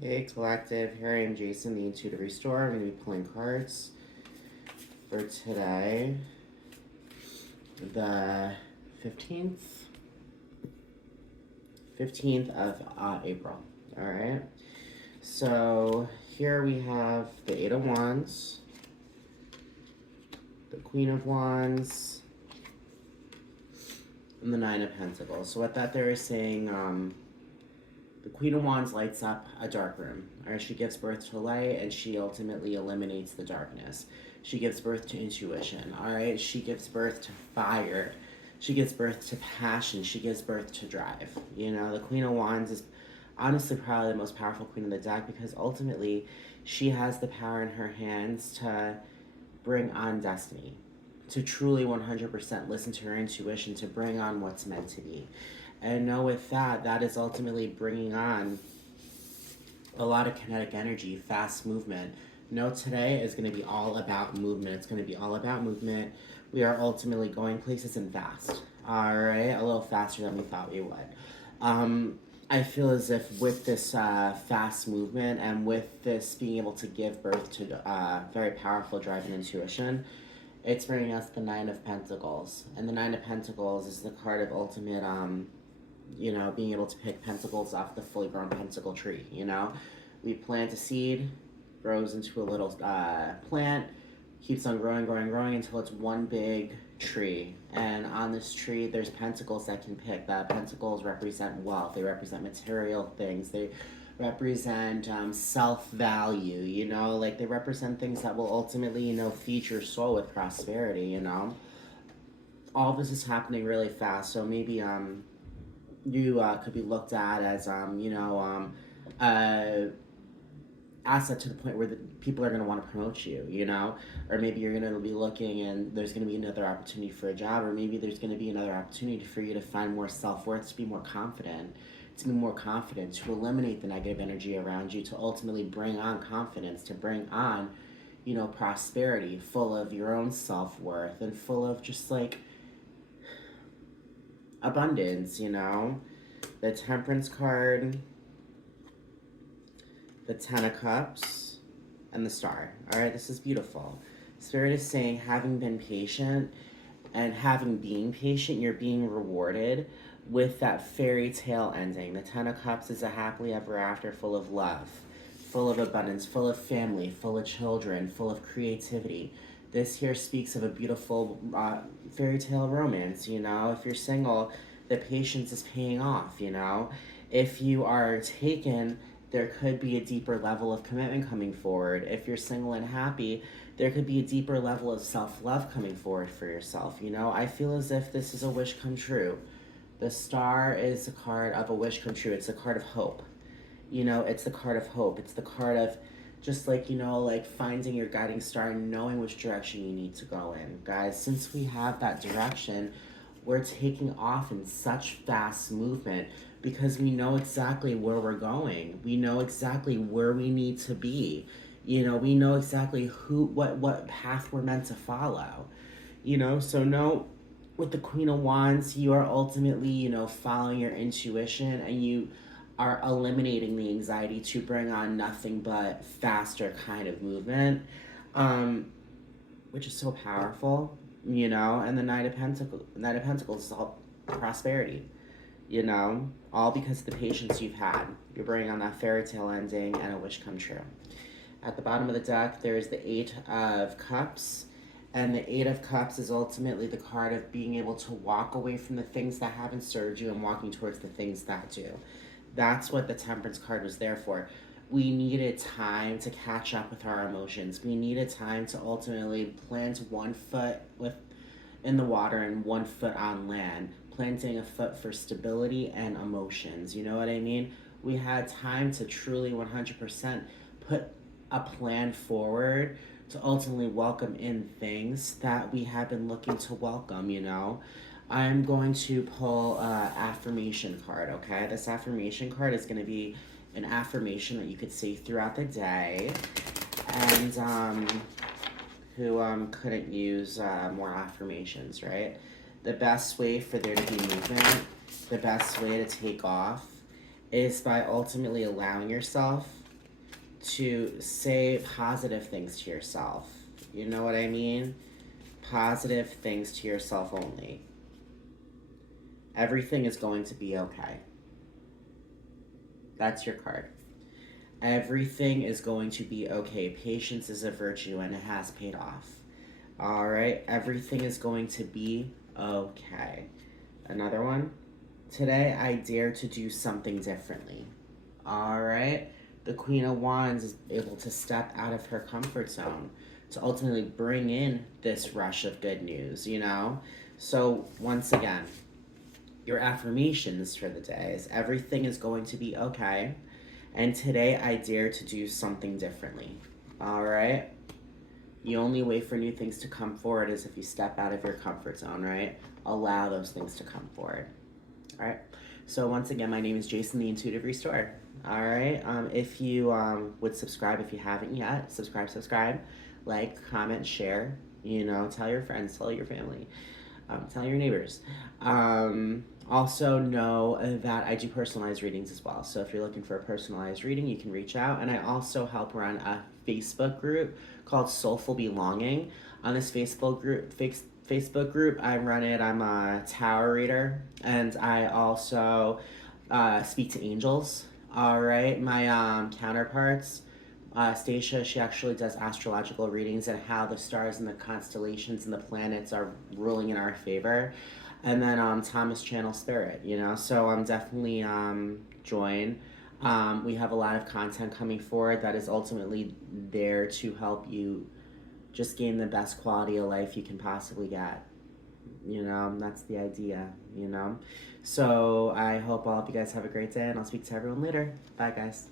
Hey Collective, here I am Jason, the Intuitive Restorer. I'm going to be pulling cards for today, the 15th of April. Alright, so here we have the Eight of Wands, the Queen of Wands, and the Nine of Pentacles. So what that there is saying, the Queen of Wands lights up a dark room. Alright, she gives birth to light and she ultimately eliminates the darkness. She gives birth to intuition. Alright, she gives birth to fire. She gives birth to passion. She gives birth to drive. You know, the Queen of Wands is honestly probably the most powerful queen of the deck because ultimately she has the power in her hands to bring on destiny, to truly 100% listen to her intuition, to bring on what's meant to be. And know with that, that is ultimately bringing on a lot of kinetic energy, fast movement. No, today is going to be all about movement. It's going to be all about movement. We are ultimately going places and fast. All right, a little faster than we thought we would. I feel as if with this fast movement and with this being able to give birth to very powerful drive and intuition, it's bringing us the Nine of Pentacles. And the Nine of Pentacles is the card of ultimate, you know, being able to pick pentacles off the fully grown pentacle tree, you know? We plant a seed, grows into a little plant, keeps on growing until it's one big tree. And on this tree, there's pentacles that can pick. That pentacles represent wealth. They represent material things. They represent self-value, you know? Like, they represent things that will ultimately, you know, feed your soul with prosperity, you know? All this is happening really fast, so maybe, you could be looked at as, asset to the point where the people are going to want to promote you, you know? Or maybe you're going to be looking and there's going to be another opportunity for a job, or maybe there's going to be another opportunity for you to find more self-worth, to be more confident, to eliminate the negative energy around you, to ultimately bring on confidence, to bring on, you know, prosperity, full of your own self-worth and full of just like abundance, you know? The Temperance card, the Ten of Cups, and the Star. All right, this is beautiful. Spirit is saying, having been patient and having been patient, you're being rewarded with that fairy tale ending. The Ten of Cups is a happily ever after, full of love, full of abundance, full of family, full of children, full of creativity. This here speaks of a beautiful fairy tale romance, you know? If you're single, the patience is paying off, you know? If you are taken, there could be a deeper level of commitment coming forward. If you're single and happy, there could be a deeper level of self-love coming forward for yourself, you know? I feel as if this is a wish come true. The Star is a card of a wish come true. It's a card of hope. You know, it's the card of hope. It's the card of just like, you know, like finding your guiding star and knowing which direction you need to go in. Guys, since we have that direction, we're taking off in such fast movement because we know exactly where we're going. We know exactly where we need to be. You know, we know exactly what path we're meant to follow. You know, so no, with the Queen of Wands, you are ultimately, you know, following your intuition and you are eliminating the anxiety to bring on nothing but faster kind of movement, which is so powerful, you know. And the Knight of Pentacles is all prosperity, you know, all because of the patience you've had. You're bringing on that fairy tale ending and a wish come true. At the bottom of the deck, there's the Eight of Cups. And the Eight of Cups is ultimately the card of being able to walk away from the things that haven't served you and walking towards the things that do. That's what the Temperance card was there for. We needed time to catch up with our emotions. We needed time to ultimately plant one foot in the water and one foot on land, planting a foot for stability and emotions. You know what I mean? We had time to truly 100% put a plan forward to ultimately welcome in things that we have been looking to welcome, you know? I'm going to pull an affirmation card, okay? This affirmation card is going to be an affirmation that you could say throughout the day. And who couldn't use more affirmations, right? The best way for there to be movement, the best way to take off is by ultimately allowing yourself to say positive things to yourself. You know what I mean? Positive things to yourself only. Everything is going to be okay. That's your card. Everything is going to be okay. Patience is a virtue and it has paid off. All right, everything is going to be okay. Another one. Today I dare to do something differently. All right, the Queen of Wands is able to step out of her comfort zone to ultimately bring in this rush of good news, you know? So, once again, your affirmations for the day is everything is going to be okay. And today I dare to do something differently. All right? The only way for new things to come forward is if you step out of your comfort zone, right? Allow those things to come forward. All right? So, once again, my name is Jason, the Intuitive Restorer. All right? If you would subscribe if you haven't yet, subscribe, like, comment, share, you know, tell your friends, tell your family. Tell your neighbors. Also, know that I do personalized readings as well. So if you're looking for a personalized reading, you can reach out. And I also help run a Facebook group called Soulful Belonging. On this Facebook group, I run it. I'm a tarot reader, and I also speak to angels. All right, my counterparts. Stacia, she actually does astrological readings and how the stars and the constellations and the planets are ruling in our favor. And then Thomas Channel Spirit, you know. So I'm definitely join. We have a lot of content coming forward that is ultimately there to help you just gain the best quality of life you can possibly get. You know, that's the idea, you know. So I hope all of you guys have a great day, and I'll speak to everyone later. Bye, guys.